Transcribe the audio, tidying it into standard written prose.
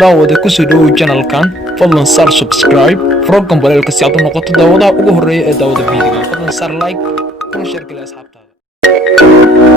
daawada ku soo dhawow channelkan fadlan saar subscribe furo gambaleelka si aad u noqoto daawadaha ugu horeeya ee daawada fiidiga fadlan saar like kuna share gala asxaabtaada